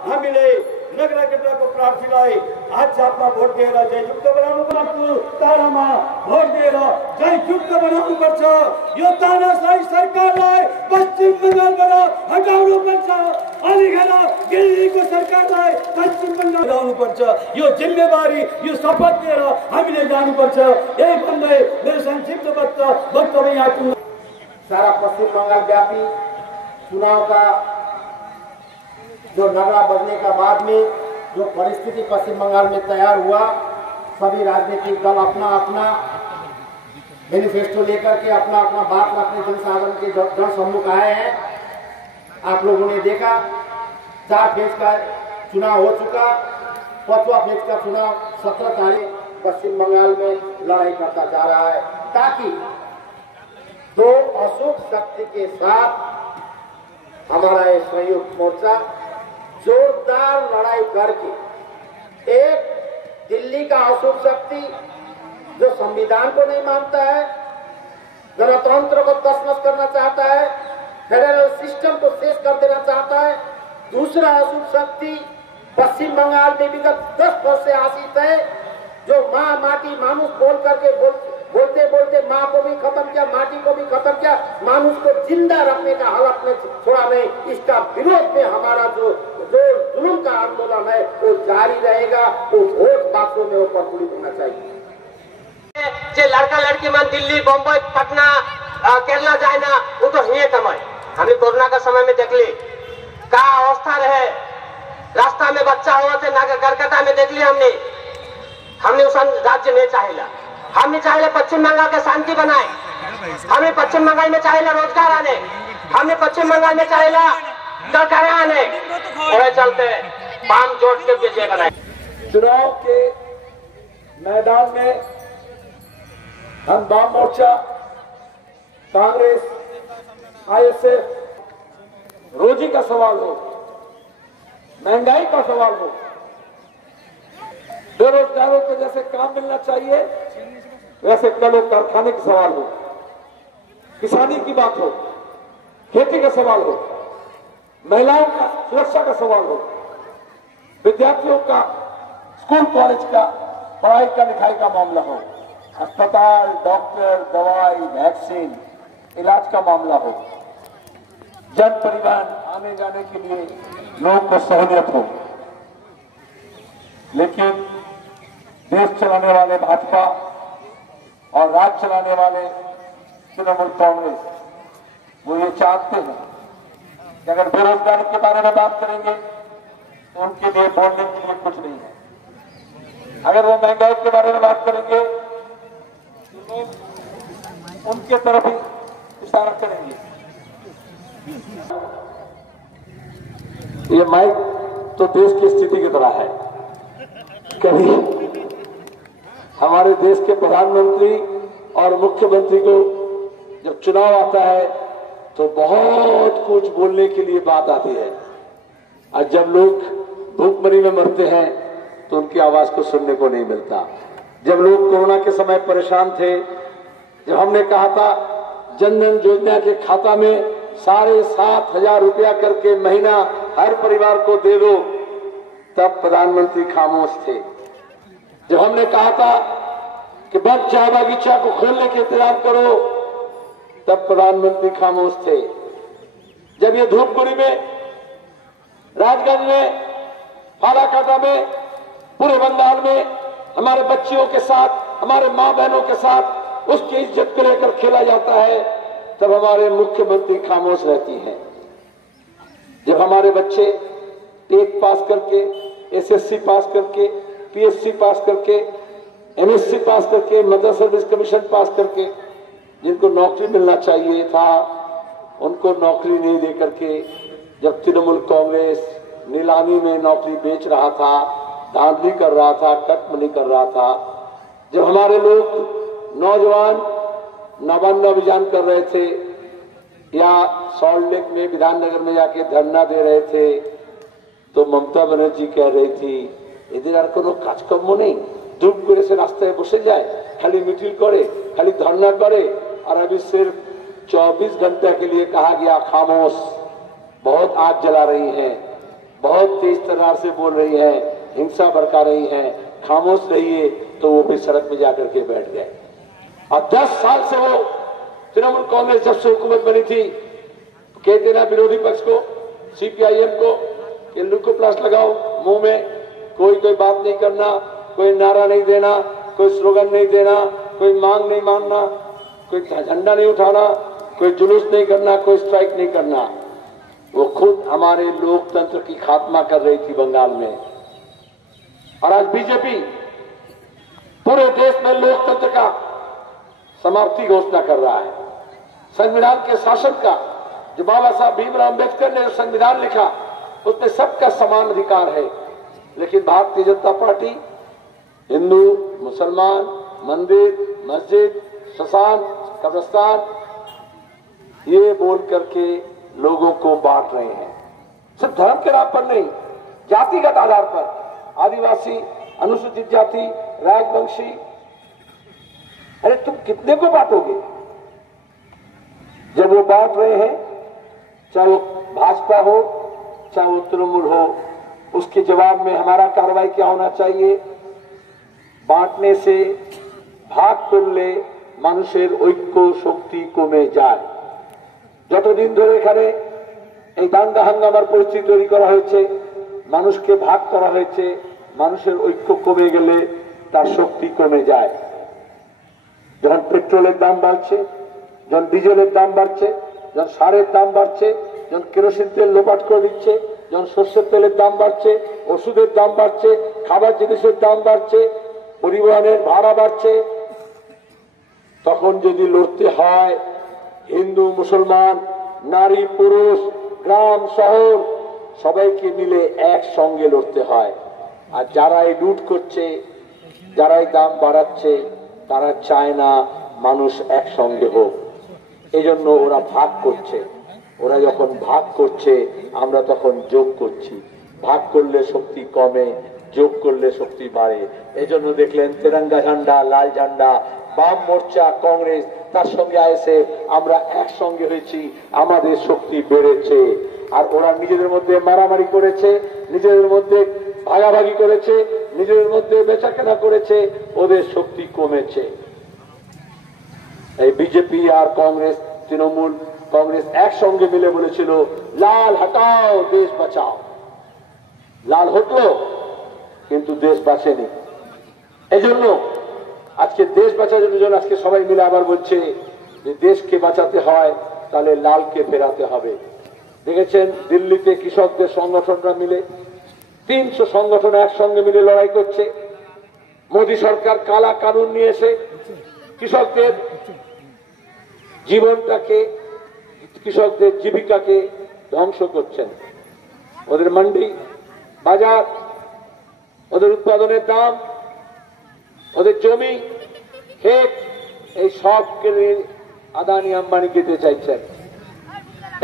हामीले नगरपालिकाको प्रार्थीलाई आज छापमा भोट दिएर जययुक्त बनाउनुपर्छ, तारामा भोट दिएर जययुक्त बनाउनुपर्छ। यो तानाशाही सरकारलाई पश्चिम बङ्गालबाट हटाउनुपर्छ, अलिकन दिल्लीको सरकारलाई पश्चिम बङ्गाल हटाउनुपर्छ। यो जिम्मेवारी, यो शपथ लिएर हामीले जानुपर्छ। यही भन्दै मेरो संक्षिप्त वक्तव्य यहाँ सारा पश्चिम बंगाल व्यापी चुनाव का जो नगड़ा बजने का बाद में जो परिस्थिति पश्चिम बंगाल में तैयार हुआ, सभी राजनीतिक दल अपना अपना मैनिफेस्टो लेकर के अपना अपना बात रखने जनसाधारण के जन सम्मुख आए हैं। आप लोगों ने देखा 4 फेज का चुनाव हो चुका, 5वां फेज का चुनाव 17 तारीख पश्चिम बंगाल में लड़ाई करता जा रहा है, ताकि दो अशुभ शक्ति के साथ हमारा ये संयुक्त मोर्चा जोरदार लड़ाई करके एक दिल्ली का अशुभ शक्ति जो संविधान को नहीं मानता है, गणतंत्र को तसमस करना चाहता है, फेडरल सिस्टम को शेष कर देना चाहता है। दूसरा अशुभ शक्ति पश्चिम बंगाल में विगत 10 वर्ष से आशित है, जो माँ माटी मानुष बोल करके बोलते बोलते माँ को भी खत्म किया, माटी को भी खत्म किया, मानुष को जिंदा रखने का हालत में छोड़ा नहीं। इसका विरोध में हमारा जो जुल्म का आंदोलन है वो जारी रहेगा। वो वोट बाक्सों में वो प्रफुल्लित होना चाहिए। जे लड़का लड़की मन दिल्ली बम्बई पटना केरला जाए ना, वो तो हिए कमाए। हमें कोरोना का समय में देख ली का अवस्था रहे, रास्ता में बच्चा हुआ थे ना, कलकत्ता में देख ली हमने उस राज्य नहीं चाहेला। हमने चाहे पश्चिम बंगाल के शांति बनाए, हमें पश्चिम बंगाल में चाहे रोजगार आने, हमने पश्चिम बंगाल में चाहे सरकारें आने, और चलते पाम जोड़ के विजय बनाए। चुनाव के मैदान में हम वाम मोर्चा, कांग्रेस, आईएसएफ, रोजी का सवाल हो, महंगाई का सवाल हो, बेरोजगारों को जैसे काम मिलना चाहिए वैसे कल कारखाने का सवाल हो, किसानी की बात हो, खेती का सवाल हो, महिलाओं का सुरक्षा का सवाल हो, विद्यार्थियों का स्कूल कॉलेज का पढ़ाई का लिखाई का मामला हो, अस्पताल, डॉक्टर, दवाई, वैक्सीन, इलाज का मामला हो, जन परिवहन आने जाने के लिए लोगों को सहूलियत हो। लेकिन देश चलाने वाले भाजपा और राज्य चलाने वाले तृणमूल कांग्रेस वो ये चाहते हैं कि अगर बेरोजगारी के बारे में बात करेंगे तो उनके लिए बोलने के लिए कुछ नहीं है। अगर वो महंगाई के बारे में बात करेंगे तो उनके तरफ ही इशारा करेंगे। ये माइक तो देश की स्थिति की तरह है। कभी हमारे देश के प्रधानमंत्री और मुख्यमंत्री को जब चुनाव आता है तो बहुत कुछ बोलने के लिए बात आती है, और जब लोग भूखमरी में मरते हैं तो उनकी आवाज को सुनने को नहीं मिलता। जब लोग कोरोना के समय परेशान थे, जब हमने कहा था जन धन योजना के खाता में 7,500 रुपया करके महीना हर परिवार को दे दो, तब प्रधानमंत्री खामोश थे। जब हमने कहा था कि बस चाय बागीचा को खोलने के इंतजाम करो, तब प्रधानमंत्री खामोश थे। जब ये धूपगुड़ी में, राजगंज में, फालाकाटा में, पूरे बंगाल में हमारे बच्चियों के साथ, हमारे मां बहनों के साथ उसकी इज्जत को लेकर खेला जाता है, तब हमारे मुख्यमंत्री खामोश रहती हैं। जब हमारे बच्चे टेट पास करके, एसएससी पास करके, पीएससी पास करके, एमएससी पास करके, मदर सर्विस कमीशन पास करके जिनको नौकरी मिलना चाहिए था उनको नौकरी नहीं दे करके, जब तृणमूल कांग्रेस नीलामी में नौकरी बेच रहा था, धांधली कर रहा था, कटमनी कर रहा था, जब हमारे लोग नौजवान नवान्न अभियान कर रहे थे या सॉल्ट लेक में, विधाननगर में जाके धरना दे रहे थे, तो ममता बनर्जी कह रही थी এদের আর কোনো কাজকর্ম নেই, ধূপ করে সে রাস্তায় বসে যায়, খালি মিছিল করে, খালি ধর্না করে। और अभी सिर्फ 24 घंटे के लिए कहा गया खामोश, बहुत आग जला रही है। बहुत तेज तर्रार से बोल रही है, हिंसा भड़का रही है, खामोश रहिए, तो वो भी सड़क में जाकर के बैठ गए। और 10 साल से वो तृणमूल कांग्रेस जब से हुकूमत बनी थी, कहते ना विरोधी पक्ष को, सीपीआईएम को कि ल्यूकोप्लास्ट लगाओ मुंह में, कोई बात नहीं करना, कोई नारा नहीं देना, कोई स्लोगन नहीं देना, कोई मांग नहीं मानना, कोई झंडा नहीं उठाना, कोई जुलूस नहीं करना, कोई स्ट्राइक नहीं करना। वो खुद हमारे लोकतंत्र की खात्मा कर रही थी बंगाल में। और आज बीजेपी पूरे देश में लोकतंत्र का समाप्ति घोषणा कर रहा है। संविधान के शासन का, जो बाबा साहब भीमराव अम्बेडकर ने जो संविधान लिखा, उसमें सबका समान अधिकार है। लेकिन भारतीय जनता पार्टी हिंदू, मुसलमान, मंदिर, मस्जिद, श्मशान, कब्रिस्तान, ये बोल करके लोगों को बांट रहे हैं। सिर्फ धर्म के नाम पर नहीं, जातिगत आधार पर, आदिवासी, अनुसूचित जाति, राजवंशी, अरे तुम कितने को बांटोगे? जब वो बांट रहे हैं, चाहे वो भाजपा हो, चाहे वो तृणमूल हो, उसके जवाब में हमारा कार्रवाई क्या होना चाहिए? बांटने से भाग করলে মানুষের ঐক্য শক্তি কমে যায়। যতদিন ধরে এখানে এই দাঙ্গা হাঙ্গামার পরিস্থিতি তৈরি করা হয়েছে, মানুষকে ভাগ করা হয়েছে, মানুষের ঐক্য কমে গেলে তার শক্তি কমে যায়। যখন পেট্রোলের দাম বাড়ছে, যখন ডিজেলের দাম বাড়ছে, যখন সারের দাম বাড়ছে, যখন কেরোসিন তেল লোপাট করে দিচ্ছে, যখন সর্ষের তেলের দাম বাড়ছে, ওষুধের দাম বাড়ছে, খাবার জিনিসের দাম বাড়ছে, পরিবহনের ভাড়া বাড়ছে, তখন যদি লড়তে হয় হিন্দু, মুসলমান, নারী, পুরুষ, গ্রাম, শহর সবাইকে মিলে একসঙ্গে লড়তে হয়। আর যারা এই লুট করছে, যারা এই দাম বাড়াচ্ছে, তারা চায় না মানুষ একসঙ্গে হোক। এজন্য ওরা ভাগ করছে। ওরা যখন ভাগ করছে, আমরা তখন যোগ করছি। ভাগ করলে শক্তি কমে, যোগ করলে শক্তি বাড়ে। এজন্য দেখলেন তেরঙ্গা ঝান্ডা, লাল ঝান্ডা, বাম মোর্চা, কংগ্রেস, তার সঙ্গে আইএসএফ, আমরা একসঙ্গে হয়েছি, আমাদের শক্তি বেড়েছে। আর ওরা নিজেদের মধ্যে মারামারি করেছে, নিজেদের মধ্যে ভাগাভাগি করেছে, নিজেদের মধ্যে বেচাকেনা করেছে, ওদের শক্তি কমেছে। এই বিজেপি আর কংগ্রেস, তৃণমূল কংগ্রেস একসঙ্গে মিলে বলেছিল লাল হটাও দেশ বাঁচাও। লাল হটলো, কিন্তু দেশ বাঁচেনি। এজন্য আজকে দেশ বাঁচানোর জন্য আজকে সবাই মিলে আবার বলছে যে দেশকে বাঁচাতে হয় তাহলে লালকে ফেরাতে হবে। দেখেছেন দিল্লিতে কৃষকদের সংগঠনরা মিলে 300 সংগঠন একসঙ্গে মিলে লড়াই করছে। মোদী সরকার কালা কানুন নিয়ে এসে কৃষকদের জীবনটাকে, কৃষকদের জীবিকাকে ধ্বংস করছেন। ওদের মান্ডি, বাজার, ওদের উৎপাদনের দাম, ওদের জমি, ক্ষেত, এই সব কেড়ে আদানি আম্বানি দিতে চাইছেন।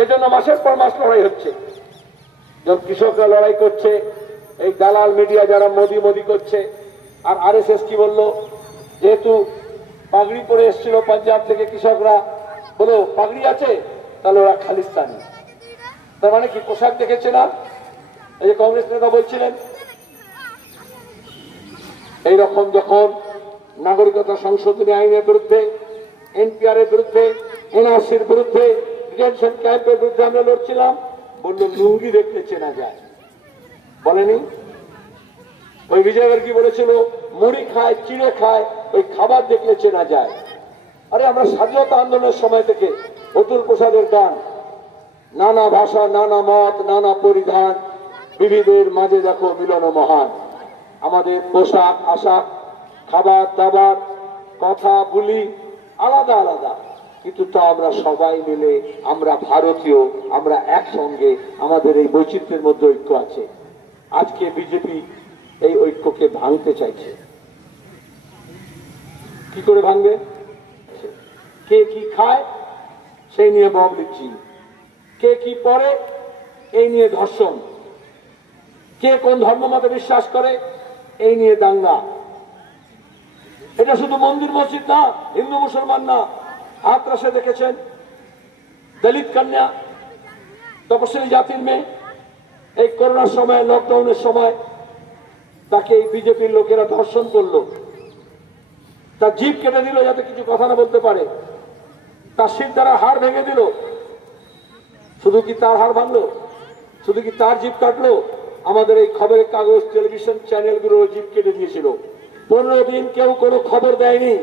এজন্য মাসের পর মাস লড়াই হচ্ছে। যখন কৃষকরা লড়াই করছে, এই দালাল মিডিয়া যারা মোদি মোদি করছে, আর আরএসএস কি বলল, যেহেতু পাগড়ি পরে এসেছিল পাঞ্জাব থেকে কৃষকরা, বলো পাগড়ি আছে, তাহলে ওরা খালিস্তানি। তার মানে কি পোশাক দেখেছে না? এই যে কংগ্রেস নেতা বলছিলেন, এইরকম যখন নাগরিকতা সংশোধনী আইনের বিরুদ্ধে, এনপিআর এর বিরুদ্ধে, এনআরসির বিরুদ্ধে, ডিটেনশন ক্যাম্পের বিরুদ্ধে আমরা লড়ছিলাম, বলল লুঙ্গি দেখলে চেনা যায়। বলেনি? ওই বিজয় কি বলেছিল, মুড়ি খায়, চিড়ে খায়, ওই খাবার দেখলে চেনা যায়। আরে আমরা স্বাধীনতা আন্দোলনের সময় থেকে অতুল প্রসাদের গান, নানা ভাষা, নানা মত, নানা পরিধান, বিবিধের মাঝে দেখো মিলন মহান। আমাদের পোশাক আশাক, খাবার দাবার, কথা বলি আলাদা আলাদা, কিন্তু তা আমরা সবাই মিলে, আমরা ভারতীয়, আমরা একসঙ্গে, আমাদের এই বৈচিত্র্যের মধ্যে ঐক্য আছে। আজকে বিজেপি এই ঐক্যকে ভাঙতে চাইছে। কি করে ভাঙবে? কে কি খায় সেই নিয়ে বম লিখছি, কে কি পড়ে এই নিয়ে ধর্ষণ, কে কোন ধর্ম মতে বিশ্বাস করে এই নিয়ে দাঙ্গা। এটা শুধু মন্দির মসজিদ না, হিন্দু মুসলমান না। হাতরাসে দেখেছেন দলিত কন্যা, তপস্বী জাতির মেয়ে, এই করোনার সময়, লকডাউনের সময় তাকে এই বিজেপির লোকেরা ধর্ষণ করলো, তার জিভ কেটে দিল যাতে কিছু কথা না বলতে পারে, তার শির দ্বারা হাড় ভেঙে দিল। শুধু কি তার হাড় ভাঙলো? শুধু কি তার জিভ কাটলো? আমাদের এই খবরের কাগজ, টেলিভিশন চ্যানেলগুলোর জিভ কেটে দিয়েছিল। 15 দিন কেউ কোনো খবর দেয়নি,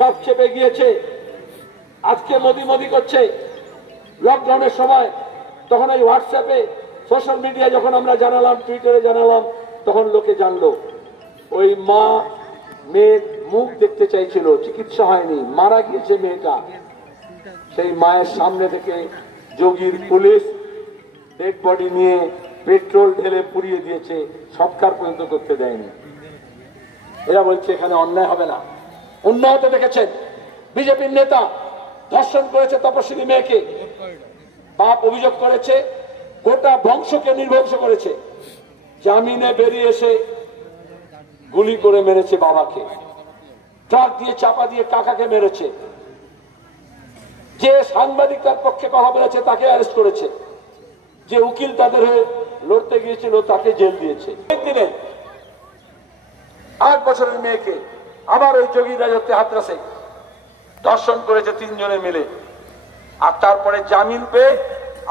সব চেপে গিয়েছে। আজকে মোদি করছে। লকডাউনের সময় তখন এই হোয়াটসঅ্যাপে, সোশ্যাল মিডিয়ায় যখন আমরা জানালাম, টুইটারে জানালাম, তখন লোকে জানলো। ওই মা মেয়ের মুখ দেখতে চাইছিল, চিকিৎসা হয়নি, মারা গিয়েছে মেয়েটা। সেই মায়ের সামনে থেকে যোগীর পুলিশ ডেড বডি নিয়ে পেট্রোল ঢেলে পুড়িয়ে দিয়েছে, সৎকার পর্যন্ত করতে দেয়নি। এরা বলছে এখানে অন্যায় হবে না। অন্যায় হতে দেখেছেন, বিজেপির নেতা ধর্ষণ করেছে তপস্বিনী মেয়েকে, বাপ অভিযোগ করেছে গোটা বংশকে নির্বংশ করেছে। জামিনে বেরিয়ে এসে গুলি করে মেরেছে বাবাকে, ট্রাক দিয়ে চাপা দিয়ে কাকাকে মেরেছে। যে সাংবাদিক তার পক্ষে কথা বলেছে তাকে অ্যারেস্ট করেছে, যে উকিল তাদের হয়ে লড়তে গিয়েছিল তাকে জেল দিয়েছে। দিনে 8 বছরের মেয়েকে আবার ওই যোগী রাজত্বে হাতরাসে ধর্ষণ করেছে 3 জনে মিলে। আর তারপরে জামিন পেয়ে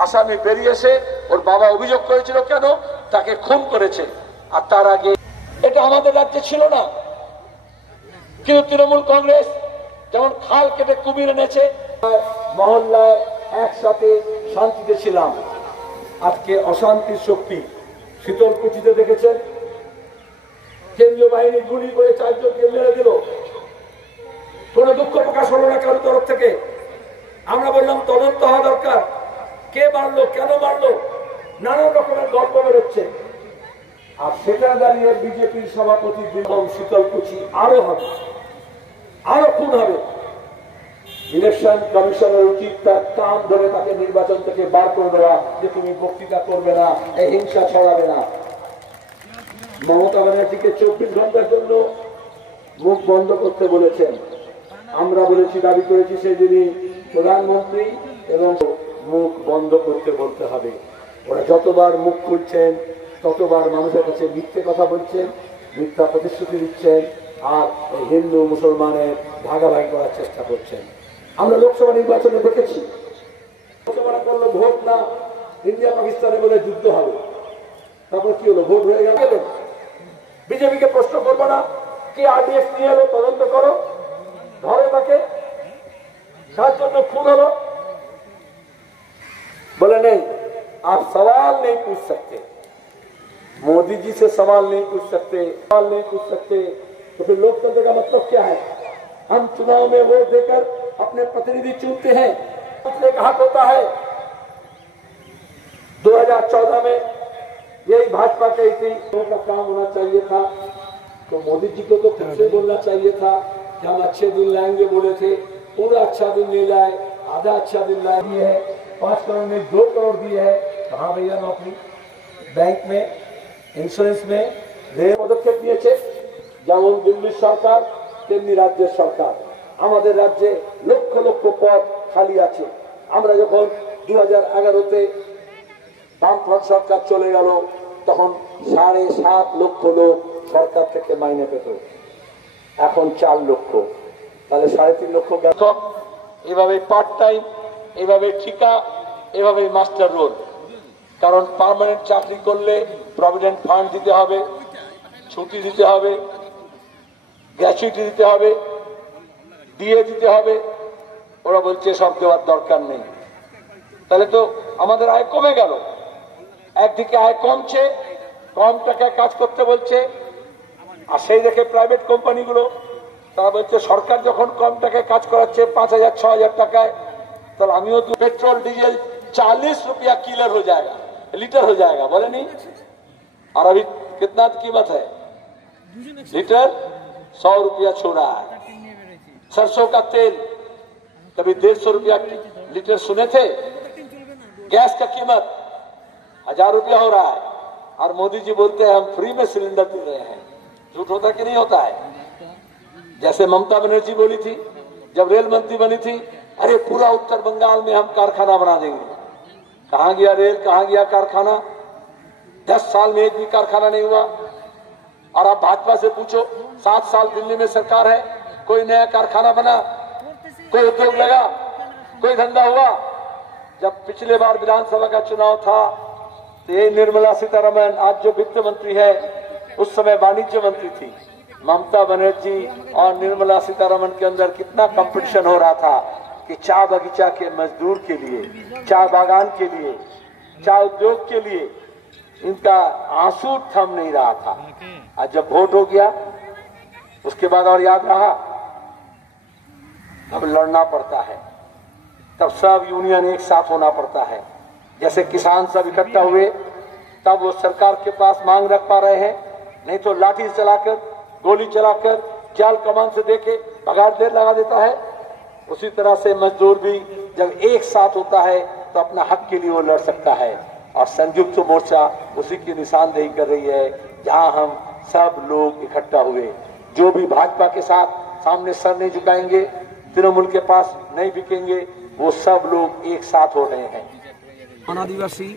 আসামি বেরিয়ে এসে ওর বাবা অভিযোগ করেছিল কেন তাকে খুন করেছে। আর তার আগে এটা আমাদের রাজ্যে ছিল না, কিন্তু তৃণমূল কংগ্রেস যেমন খাল কেটে কুমির এনেছে, মহল্লায় একসাথে শান্তিতে ছিলাম। আজকে অশান্তির শক্তি শীতলকুচিতে দেখেছেন, কেন্দ্রীয় বাহিনী গুলি করে 4 জনকে মেরে দিল। কোন দুঃখ প্রকাশ হলো না কারোর তরফ থেকে। আমরা বললাম তদন্ত হওয়া দরকার, কে মারলো, কেন মারলো, নানান রকমের গল্প বেরোচ্ছে। আর সেটা দাঁড়িয়ে বিজেপির সভাপতি শীতলকুচি আরো হবে, আরো খুন হবে। ইলেকশন কমিশনের উচিত তার কান ধরে তাকে নির্বাচন থেকে বার করে দেওয়া, যে তুমি বক্তৃতা করবে না, এই হিংসা ছড়াবে না। মমতা ব্যানার্জিকে 24 ঘন্টার জন্য মুখ বন্ধ করতে বলেছেন। আমরা বলেছি, দাবি করেছি সেদিনই প্রধানমন্ত্রী এবং মুখ বন্ধ করতে বলতে হবে। ওরা যতবার মুখ খুলছেন ততবার মানুষের কাছে মিথ্যে কথা বলছেন, মিথ্যা প্রতিশ্রুতি দিচ্ছেন, আর হিন্দু মুসলমানের ভাগাভাগি করার চেষ্টা করছেন। আমরা লোকসভা নির্বাচনে দেখেছি, লোকসভা করলো ভোট না, ইন্ডিয়া পাকিস্তানে বলে যুদ্ধ হবে। তারপর কি হলো? ভোট হয়ে গেল। বিজেপিকে প্রশ্ন করবো না, কে আরডিএক্স নিয়ে এলো, তদন্ত করো, ধরে তাকে, তার জন্য খুন হলো। बोले नहीं, आप सवाल नहीं पूछ सकते, मोदी जी से सवाल नहीं पूछ सकते, सवाल नहीं पूछ सकते, तो फिर लोकतंत्र का मतलब क्या है? हम चुनाव में वोट देकर अपने प्रतिनिधि चुनते हैं, उसने कहा होता है। 2014 में यही भाजपा कही थी का काम होना चाहिए था, तो मोदी जी को तो खुद से बोलना चाहिए था कि हम अच्छे दिन लाएंगे, बोले थे। पूरा अच्छा दिन ले लाए, आधा अच्छा दिन लाए है, 5 करोड़ में 2 करोड़ दिए है। कहाँ भैया नौकरी? बैंक में, इंश्योरेंस में पदक्षेप নিয়েছে, যেমন দিল্লি সরকার তেমনি রাজ্যের সরকার। আমাদের রাজ্যে লক্ষ লক্ষ পদ খালি আছে। আমরা যখন 2011-তে বামফ্রন্ট সরকার চলে গেল, তখন 7.5 লক্ষ লোক সরকার থেকে মাইনে পেত, এখন 4 লক্ষ। তাহলে 3.5 লক্ষ এভাবে পার্ট টাইম, এভাবে ঠিকা, এভাবে মাস্টার রোল। কারণ পার্মানেন্ট চাকরি করলে প্রভিডেন্ট ফান্ড দিতে হবে, ছুটি দিতে হবে, গ্র্যাচুইটি দিতে হবে, ডিএ দিতে হবে। ওরা বলছে সব দেওয়ার দরকার নেই। তাহলে তো আমাদের আয় কমে গেল। একদিকে আয় কমছে, কম টাকায় কাজ করতে বলছে, আর সেই দেখে প্রাইভেট কোম্পানিগুলো তারা বলছে সরকার যখন কম টাকায় কাজ করাচ্ছে 5,000 6,000 টাকায়, तो अमियों तो पेट्रोल डीजल 40 रुपया लीटर हो जाएगा, बोले नहीं? और अभी कितना कीमत है? लीटर 100 रुपया छू रहा है। सरसों का तेल कभी 150 रुपया लीटर सुने थे। गैस का कीमत 1000 रुपया हो रहा है, और मोदी जी बोलते हैं हम फ्री में सिलेंडर दे रहे हैं। झूठ होता कि नहीं होता है? जैसे ममता बनर्जी बोली थी जब रेल मंत्री बनी थी, अरे पूरा उत्तर बंगाल में हम कारखाना बना देंगे। कहां गया रेल, कहां गया कारखाना? 10 साल में एक भी कारखाना नहीं हुआ। और आप भाजपा से पूछो, 7 साल दिल्ली में सरकार है, कोई नया कारखाना बना, कोई उद्योग लगा, कोई धंधा हुआ? जब पिछले बार विधानसभा का चुनाव था तो यही निर्मला सीतारमण, आज जो वित्त मंत्री है, उस समय वाणिज्य मंत्री थी, ममता बनर्जी और निर्मला सीतारमण के अंदर कितना कंपटीशन हो रहा था कि चाय बगीचा के मजदूर के लिए, चाय बागान के लिए, चाय उद्योग के लिए इनका आंसू थम नहीं रहा था। आज जब वोट हो गया उसके बाद और याद रहा, अब लड़ना पड़ता है, तब सब यूनियन एक साथ होना पड़ता है। जैसे किसान सब इकट्ठा हुए तब वो सरकार के पास मांग रख पा रहे हैं, नहीं तो लाठी चलाकर, गोली चलाकर, जाल कमान से देके भगाड़ देर लगा देता है। उसी तरह से मजदूर भी जब एक साथ होता है तो अपना हक के लिए वो लड़ सकता है। और संयुक्त मोर्चा उसी की निशानदेही कर रही है, जहां हम सब लोग इकट्ठा हुए। जो भी भाजपा के साथ सामने सर नहीं झुकाएंगे, तृणमूल के पास नहीं बिकेंगे, वो सब लोग एक साथ हो रहे हैं। আদিবাসী,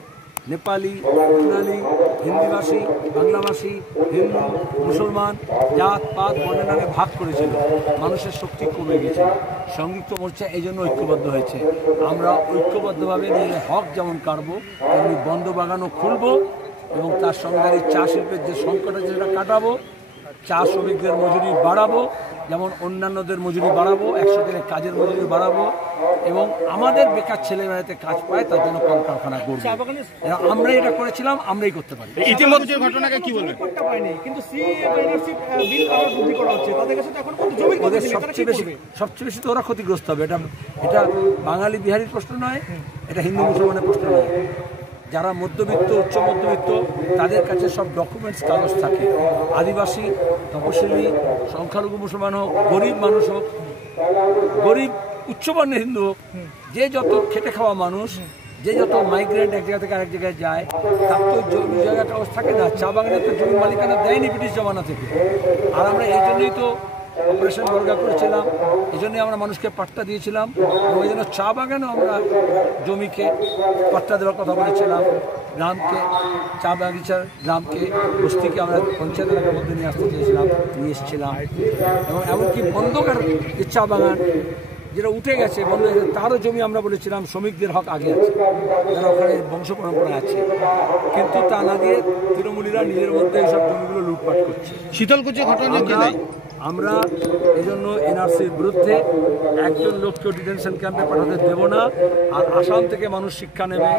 নেপালি, বাঙালি, হিন্দিভাষী, বাংলাভাষী, হিন্দু, মুসলমান, জাত পাত বর্ণের নামে ভাগ করেছিল, মানুষের শক্তি কমে গেছে। সংযুক্ত মোর্চা এই জন্য ঐক্যবদ্ধ হয়েছে। আমরা ঐক্যবদ্ধভাবে নিজের হক যেমন কাটবো, তেমনি বন্ধ বাগানও খুলবো এবং তার সঙ্গে চা শিল্পের যে সংকট আছে সেটা কাটাবো। চা শ্রমিকদের মজুরি বাড়াবো, যেমন অন্যান্যদের মজুরি বাড়াবো, 100 দিনের কাজের মজুরি বাড়াবো এবং আমাদের বেকার ছেলেমেয়েতে কাজ পায় তার জন্য কলকারখানা করবো। আমরা এটা করেছিলাম, আমরাই করতে পারি। ইতিমধ্যে ঘটনাকে কি বলবেন? কিন্তু ওদের সবচেয়ে বেশি তো ওরা ক্ষতিগ্রস্ত হবে। এটা বাঙালি বিহারির প্রশ্ন নয়, এটা হিন্দু মুসলমানের প্রশ্ন নয়। যারা মধ্যবিত্ত, উচ্চ মধ্যবিত্ত, তাদের কাছে সব ডকুমেন্টস কাগজ থাকে। আদিবাসী, তপশিলি, সংখ্যালঘু মুসলমান হোক, গরিব মানুষ হোক, গরিব উচ্চবর্ণের হিন্দু হোক, যে যত খেটে খাওয়া মানুষ, যে যত মাইগ্রেন্ট এক জায়গা থেকে আরেক জায়গায় যায়, তার তো জমি জায়গা কাগজ থাকে না। চা বাগানে তো জমির মালিকানা দেয়নি ব্রিটিশ জমানা থেকে। আর আমরা এই জন্যই তো অপারেশন বর্গা করেছিলাম, এই জন্যই আমরা মানুষকে পাট্টা দিয়েছিলাম এবং এই জন্য চা বাগানেও আমরা জমিকে পাট্টা দেওয়ার কথা বলেছিলাম। গ্রামকে, চা বাগিচার গ্রামকে, বস্তিকে আমরা পঞ্চায়েত এলাকার মধ্যে নিয়ে আসতে চেয়েছিলাম, নিয়ে এসেছিলাম। এবং এমনকি বন্ধকার যে চা বাগান যেটা উঠে গেছে, বন্ধ হয়ে গেছে, তারও জমি আমরা বলেছিলাম শ্রমিকদের হক আগে আছে, যারা ওখানে বংশ পরম্পরা আছে। কিন্তু তা না দিয়ে তৃণমূলীরা নিজের মধ্যে এইসব জমিগুলো লুটপাট করছে। শীতলকুচি ঘটনা আমরা এজন্য এনআরসির বিরুদ্ধে একজন লোককেও ডিটেনশন ক্যাম্পে পাঠাতে দেব না। আর আসাম থেকে মানুষ শিক্ষা নেবে,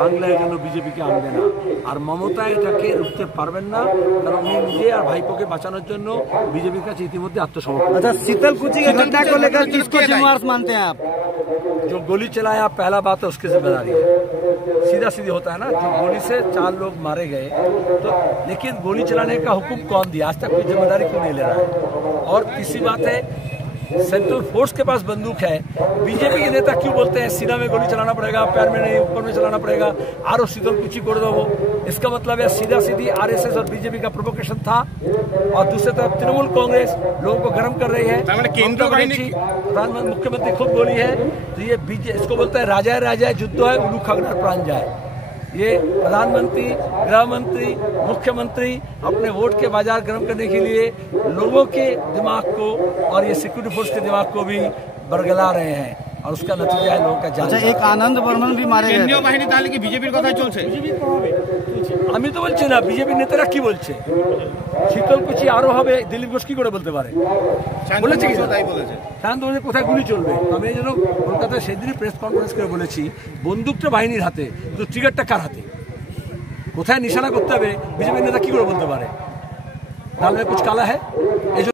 বাংলায় জন্য বিজেপিকে আনবে না। আর মমতা এটাকে রুখতে পারবেন না, কারণ উনি নিজে আর ভাইপোকে বাঁচানোর জন্য বিজেপির কাছে ইতিমধ্যে আত্মসমর্পণ। আচ্ছা, শীতলকুচি ঘটনা को लेकर किसको जिम्मेदार मानते हैं आप? जो गोली चलाया पहला बात है, उसकी जिम्मेदारी है। सीधा सीधी होता है ना, जो गोली से 4 लोग मारे गए, तो लेकिन गोली चलाने का हुक्म कौन दिया? आज तक कोई जिम्मेदारी क्यों नहीं ले रहा है? और तीसरी बात है, सेंट्रल फोर्स के पास बंदूक है, बीजेपी के नेता क्यों बोलते हैं सीना में गोली चलाना पड़ेगा, पैर में नहीं ऊपर में चलाना पड़ेगा, आरो शीतलकुची कर दो? इसका मतलब है सीधा सीधी आरएसएस और बीजेपी का प्रोवोकेशन था। और दूसरी तरफ तृणमूल कांग्रेस लोगों को गर्म कर रही है। प्रधानमंत्री, मुख्यमंत्री खुद बोली है, तो ये इसको बोलते हैं राजा राजा युद्ध है, उल्लू खगड़ा प्राण जाए। ये प्रधानमंत्री, गृह मंत्री, मुख्यमंत्री अपने वोट के बाजार गर्म करने के लिए लोगों के दिमाग को और ये सिक्योरिटी फोर्स के दिमाग को भी बरगला रहे हैं, और उसका नतीजा है लोगों का जान। अच्छा, एक आनंद बर्मन भी मारे गए। কেন্দ্রীয় বাহিনী তাহলে কি বিজেপির কথাই চলছে? আমি তো বলছি না, বিজেপি নেতারা কি বলছে? শীতলকুচি আরো হবে, দিলীপ ঘোষ কি করে বলতে পারে? বলেছে কি? তাই বলেছে। শান্ত বলে কোথায় গুলি চলবে? আমি এই জন্য কলকাতায় সেদিনই প্রেস কনফারেন্স করে বলেছি, বন্দুকটা বাহিনীর হাতে, তো ট্রিগারটা কার হাতে? কোথায় নিশানা করতে হবে বিজেপি নেতা কি করে বলতে পারে? তাহলে কুছ কালা হ্যাঁ।